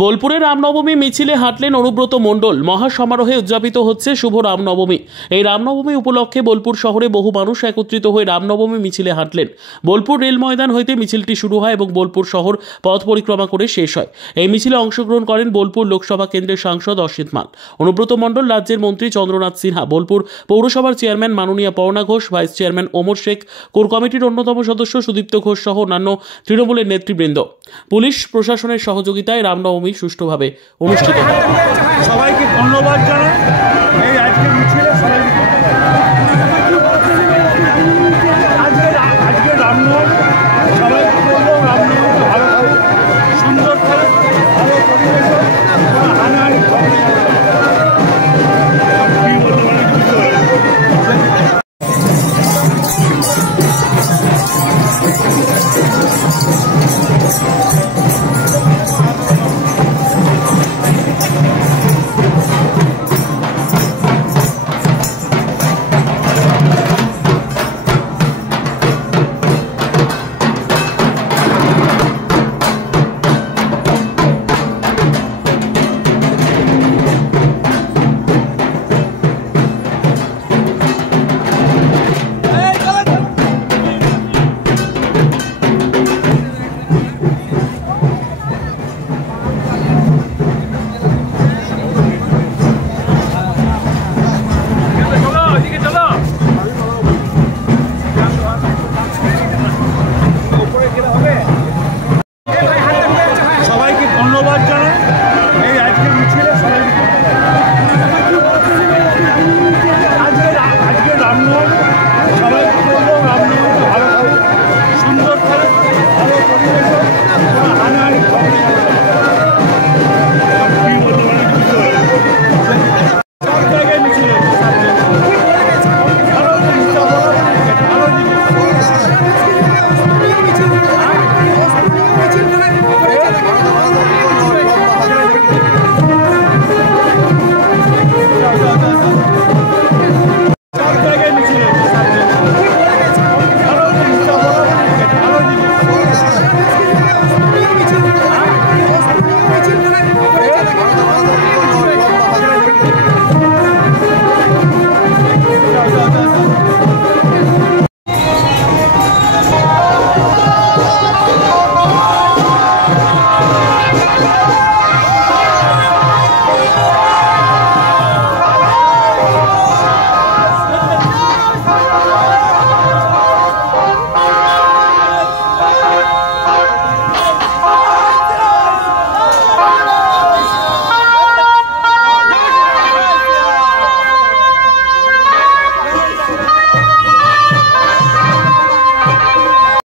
বোলপুরে রামনবমী মিছিলে হাঁটলেন অনুব্রত মণ্ডল। মহাসমারোহে উদযাপিত হচ্ছে শুভ রামনবমী। এই রামনবমী উপলক্ষে বোলপুর শহরে বহু মানুষ একত্রিত হয়ে রামনবমী মিছিলে হাঁটলেন। বোলপুর রেল ময়দান হইতে মিছিলটি শুরু হয় এবং বোলপুর শহর পথ পরিক্রমা করে শেষ হয়। এই মিছিলে অংশগ্রহণ করেন বোলপুর লোকসভা কেন্দ্রের সাংসদ অসিত মাল, অনুব্রত মণ্ডল, রাজ্যের মন্ত্রী চন্দ্রনাথ সিনহা, বোলপুর পৌরসভার চেয়ারম্যান মাননীয়া Parna Ghosh, vice chairman Omar Sheikh, core কমিটির অন্যতম সদস্য সুদীপ্ত ঘোষ সহ অন্যান্য তৃণমূলের নেতৃবৃন্দ। পুলিশ প্রশাসনের সহযোগিতায় রামনবমী সুষ্ঠুভাবে অনুষ্ঠিত হয়। সবাইকে ধন্যবাদ জানাই। এই আজকে মিছিলে আজকে রামনবমী সবাইকে বলবো রামনবমী ভালো করে সুন্দর করে ভালো পরিবেশে হানাহানি Thank you.